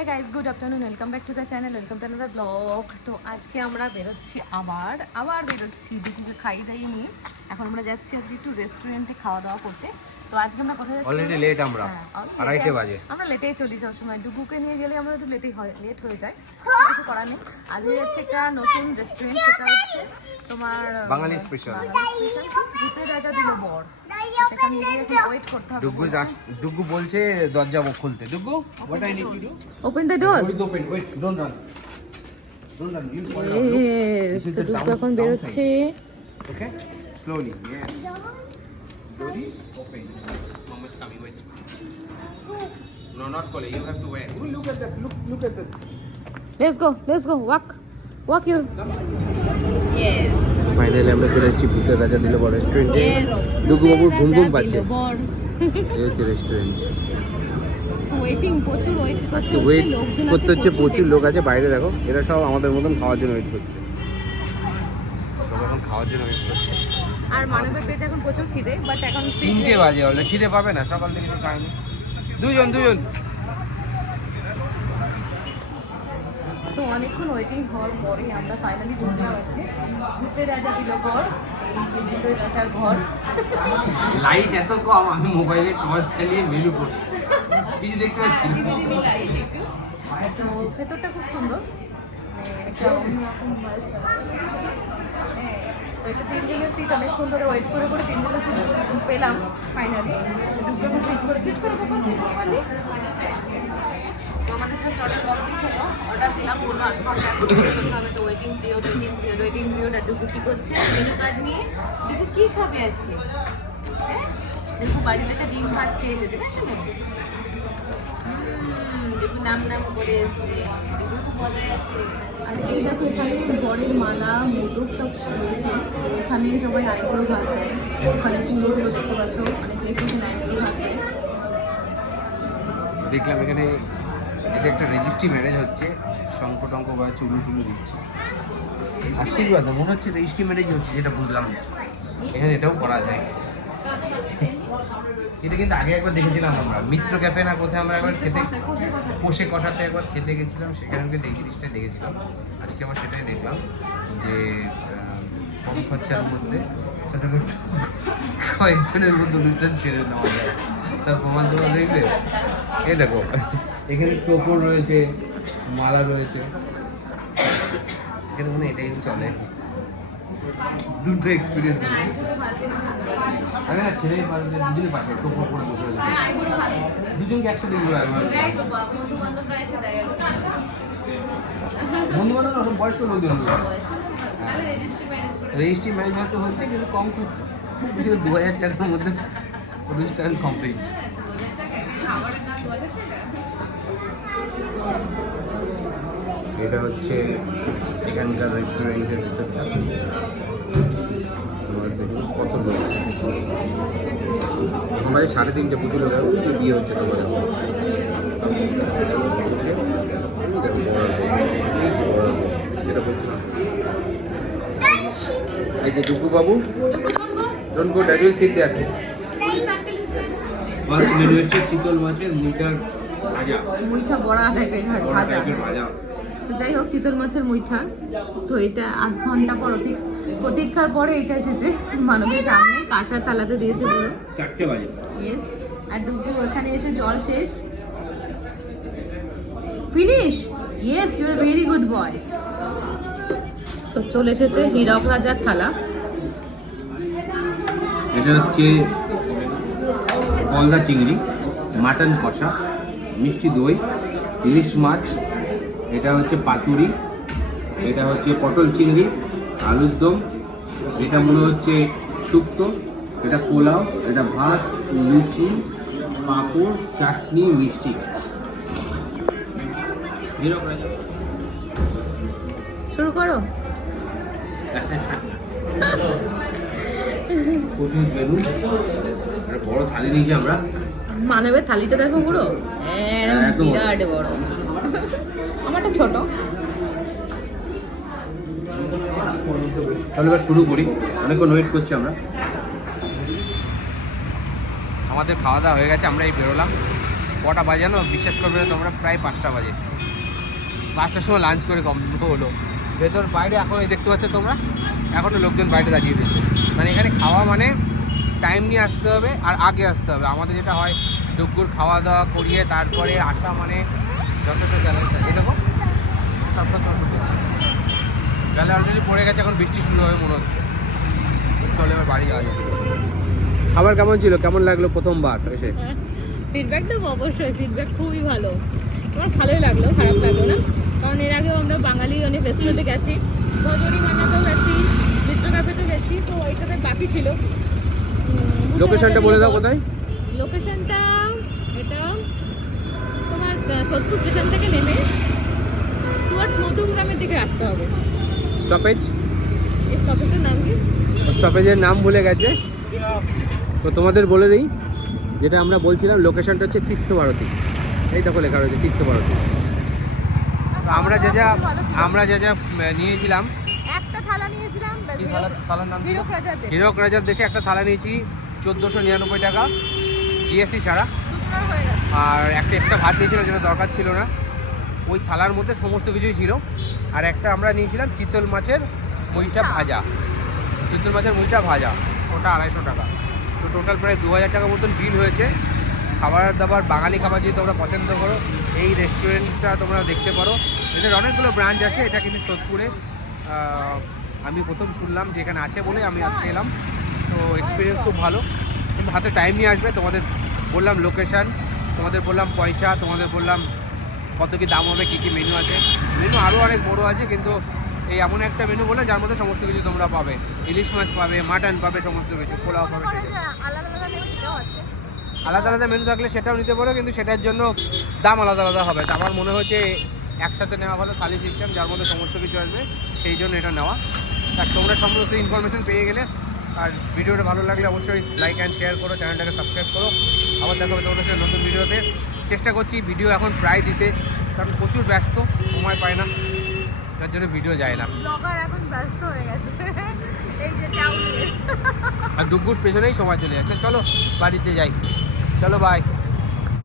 Hey guys, good afternoon. Welcome back to the channel. Welcome to another vlog. তো আজকে আমরা বেরোচ্ছি আবার বেরোচ্ছি দুপুরে খাইয়ে দাইয়ে নিয়ে। এখন আমরা যাচ্ছি আজকে একটু রেস্টুরেন্টে খাওয়া দাওয়া করতে। তো আজকে আমরা কোথায় যাচ্ছি? অলরেডি লেট আমরা 2:30 বাজে। আমরা লেটেই চলি সব সময়। ডুগুকে নিয়ে গেলে আমরা একটু লেট হয়ে যায়। কিছু করার নেই। আজকে যাচ্ছে একটা নতুন রেস্টুরেন্ট, সেটা হচ্ছে তোমার বাঙালি স্পেশাল ভূতের রাজা দিল বর। সেখানে গিয়ে ওয়েট করতে হবে। ডুগু বলছে দরজা খুলতে। ডুগু, what I need to do? Open the door. Door is open. Wait, don't run. Don't run. You'll fall down. Yes. তো ডুগু এখন বেরোচ্ছে। Okay? Slowly. Yeah. Door is open. Mom is coming. Wait. No, not calling. You have to wait. Oh, look at that. Look at that. Let's go. Walk you. Yes. Finally আমরা চলে এসেছি ভূতের রাজা দিল বর রেস্টুরেন্টে। ডুগু বাবুর ঘুম পাচ্ছে। এই হচ্ছে রেস্টুরেন্ট। প্রচুর ওয়েট করতে হচ্ছে, প্রচুর লোক আছে বাইরে। দেখো, এরা সব আমাদের মতন খাওয়ার জন্য ওয়েট করছে। সব এখন খাওয়ার জন্য ওয়েট করছে। আর মানবের পেটে এখন প্রচুর খিদে, বাট এখন 3টে বাজে, হলে খিদে পাবে না। সকাল থেকে কিছু খায়নি। দুজন তো অনেকক্ষণ ওয়েটিং হওয়ার পরে আমরা ফাইনালি ঢুকলাম আজকে ভূতের রাজা দিল বর। এই ভূতের রাজার ঘর। লাইট এত কম, আমি মোবাইলে টর্চ চালিয়ে মেনু করছি, কিছু দেখতে পাচ্ছি না। তো ভেতরটা খুব সুন্দর, একটা অন্যরকম তো এটা 3জনের সিট। অনেকক্ষণ ধরে ওয়েট করে 3জনের সিট পেলাম ফাইনালি। ঢুকে সিট করে সিট পারলি। তো আমাদের জাস্ট অর্ডার কমপ্লিট হলো। অর্ডার দিলাম পুরো আধ ঘন্টা হবে। তো ওয়েটিং পিরিয়ড আর ডুগু কী করছে মেনু কার্ড নিয়ে। ডুগু কী খাবে আজকে? হ্যাঁ, ডুগু বাড়ি থেকে ডিম ভাত খেয়ে এসেছে না শুনে। ডুগু নাম করে এসছে। ডুগু খুব মজায় আছে। আর এই দেখো, এখানে বরের মালা মোটক সব রয়েছে। তো এখানে সবাই আইব্রো ভাত দেয়। ওখানে পুরোগুলো দেখতে পাচ্ছ, অনেক বেশি আইব্রো ভাত দেয়। দেখলাম এখানে এটা একটা রেজিস্ট্রি ম্যারেজ হচ্ছে, শঙ্খ টঙ্ক বা চুলু দিচ্ছে। আশীর্বাদ মনে হচ্ছে রেজিস্ট্রি ম্যারেজ হচ্ছে, যেটা বুঝলাম। এখানে এটাও করা যায়। এটা কিন্তু আগে একবার দেখেছিলাম আমরা মিত্র ক্যাফে না কোথায়, আমরা একবার খেতে পোষে কষাতে একবার খেতে গেছিলাম, সেখানে এই জিনিসটা দেখেছিলাম। আজকে আবার সেটাই দেখলাম যে কম খরচার মধ্যে সেটা কয়েকজনের মধ্যে অনুষ্ঠান সেরে নেওয়া যায়। তার প্রমাণ তোমরা দেখবে। এই দেখো, এখানে টোপর রয়েছে, মালা রয়েছে। এখানে মনে এটাই চলে, দুটো এক্সপিরিয়েন্স। আরে না, ছেলে দুজনে পাশে টোপর করে বসে রয়েছে, দুজনকে একসাথে বন্ধু বান্ধব না, সব বয়স্ক লোকজন। রেজিস্ট্রি ম্যারেজ হয়তো হচ্ছে, কিন্তু কম খরচা, 2000 টাকার মধ্যে অনুষ্ঠান কমপ্লিট। এটা হচ্ছে এখানকার রেস্টুরেন্টের ভিতরটা। কত লোক এখন বাজে 3:30, প্রচুর লোক। যে বিয়ে হচ্ছে তোমার যেটা বলছিলাম। এই যে Dugu babu, don't go that will sit there. First menu হচ্ছে চিতল মাছের মুইঠা বড়া টাইপের ভাজা। যাই হোক, চিতল মাছের মুইঠা। তো এটা আধ ঘন্টা পর প্রতীক্ষার পরে এটা এসেছে মানবের সামনে। কাঁসা চালাতে দিয়েছে পুরো 4টে বাজে। ইয়েস। আর ডুগু এখানে এসে জল শেষ। Finish. Yes, you are very good boy. তো চলে এসেছে হীরক রাজার থালা। এটা হচ্ছে গলদা চিংড়ি, মাটন কষা, মিষ্টি দই, ইলিশ মাছ, এটা হচ্ছে পাতুরি, এটা হচ্ছে পটল চিংড়ি, আলুর দম, এটা মনে হচ্ছে শুক্তো, এটা পোলাও, এটা ভাত, লুচি, পাঁপড়, চাটনি, মিষ্টি। শুরু করো। প্রচুর মেনু, একটা বড় থালি নিয়েছি আমরা। মানবের থালিটা দেখো পুরো বিরাট বড়, আমারটা ছোট। তাহলে এবার শুরু করি, অনেকক্ষণ ওয়েট করছি আমরা। আমাদের খাওয়া দাওয়া হয়ে গেছে, আমরা এই বেরোলাম। কটা বাজে জানো, বিশ্বাস করবে না তোমরা, প্রায় 5টা বাজে। 5টার সময় লাঞ্চ করে কম হলো। ভেতর বাইরে এখন দেখতে পাচ্ছ তোমরা, এখনও লোকজন বাইরে দাঁড়িয়ে রয়েছে। মানে এখানে খাওয়া মানে টাইম নিয়ে আসতে হবে আর আগে আসতে হবে। আমাদের যেটা হয় দুপুর খাওয়া দাওয়া করিয়ে তারপরে আসা, মানে যতটা চ্যালেঞ্জ থাকে। দেখো বেলা অলরেডি পড়ে গেছে, এখন বৃষ্টি শুরু হবে মনে হচ্ছে। চলে এবার বাড়ি যাওয়া যাবে। খাবার কেমন ছিল, কেমন লাগলো প্রথমবার এসে? ফিডব্যাক দেবো অবশ্যই, ফিডব্যাক খুবই ভালো। আমার ভালোই লাগলো, খারাপ লাগলো না। কারণ এর আগেও আমরা বাঙালি অনেক রেস্টুরেন্টে গেছি, ভজরি মান্নাতেও গেছি, মিত্র ক্যাফেতেও গেছি, তো এটাতে বাকি ছিল। লোকেশনটা বলে দাও কোথায়? লোকেশনটা এটা তোমার সোদপুর স্টেশন থেকে নেমে টুয়ার্ডস মধ্যমগ্রামের দিকে আসতে হবে। স্টপেজ? এই স্টপেজটার নাম কি? স্টপেজের নাম ভুলে গেছে, তো তোমাদের বলে দিই। যেটা আমরা বলছিলাম, লোকেশনটা হচ্ছে তীর্থভারতী। এই দেখো লেখা রয়েছে তীর্থভারতী। তো আমরা যা যা নিয়েছিলাম, একটা থালা নিয়েছিলাম, কি থালার নাম ছিল? হীরক রাজার দেশ। হীরক রাজার দেশে একটা থালা নিয়েছি 1499 টাকা জিএসটি ছাড়া। দুজনের হয়ে গেছে। আর একটা এক্সট্রা ভাত দিয়েছিল, যেটা দরকার ছিল না। ওই থালার মধ্যে সমস্ত কিছুই ছিল। আর একটা আমরা নিয়েছিলাম চিতল মাছের মুইটা ভাজা। চিতল মাছের মুইটা ভাজা, ওটা 250 টাকা। তো টোটাল প্রায় 2000 টাকা মতন বিল হয়েছে। খাবার দাবার, বাঙালি খাবার যদি তোমরা পছন্দ করো, এই রেস্টুরেন্টটা তোমরা দেখতে পারো। এদের অনেকগুলো ব্রাঞ্চ আছে, এটা কিন্তু সোদপুরে। আমি প্রথম শুনলাম যে এখানে আছে বলে আমি আজকে এলাম। তো এক্সপিরিয়েন্স খুব ভালো, কিন্তু হাতে টাইম নিয়ে আসবে। তোমাদের বললাম লোকেশান, তোমাদের বললাম পয়সা, তোমাদের বললাম কত কী দাম হবে, কী কী মেনু আছে। মেনু আরও অনেক বড়ো আছে, কিন্তু এই এমন একটা মেনু বলে যার মধ্যে সমস্ত কিছু তোমরা পাবে। ইলিশ মাছ পাবে, মাটন পাবে, সমস্ত কিছু, পোলাও পাবে। আলাদা আলাদা মেনু থাকলে সেটাও নিতে পারো, কিন্তু সেটার জন্য দাম আলাদা আলাদা হবে। তো আমার মনে হচ্ছে একসাথে নেওয়া ভালো, থালি সিস্টেম, যার মধ্যে সমস্ত কিছু আসবে, সেই জন্য এটা নেওয়া। আর তোমরা সমস্ত ইনফরমেশন পেয়ে গেলে। আর ভিডিওটা ভালো লাগলে অবশ্যই লাইক অ্যান্ড শেয়ার করো, চ্যানেলটাকে সাবস্ক্রাইব করো। আবার দেখা হবে তোমাদের সাথে নতুন ভিডিওতে। চেষ্টা করছি ভিডিও এখন প্রায় দিতে, কারণ প্রচুর ব্যস্ত, সময় পায় না, তার জন্য ভিডিও যায় না। ব্লগার এখন ব্যস্ত হয়ে গেছে এই যে চাউলের। আর ডুবুর পেছনেই সময় চলে যাচ্ছে। চলো বাড়িতে যাই, চলো বাই।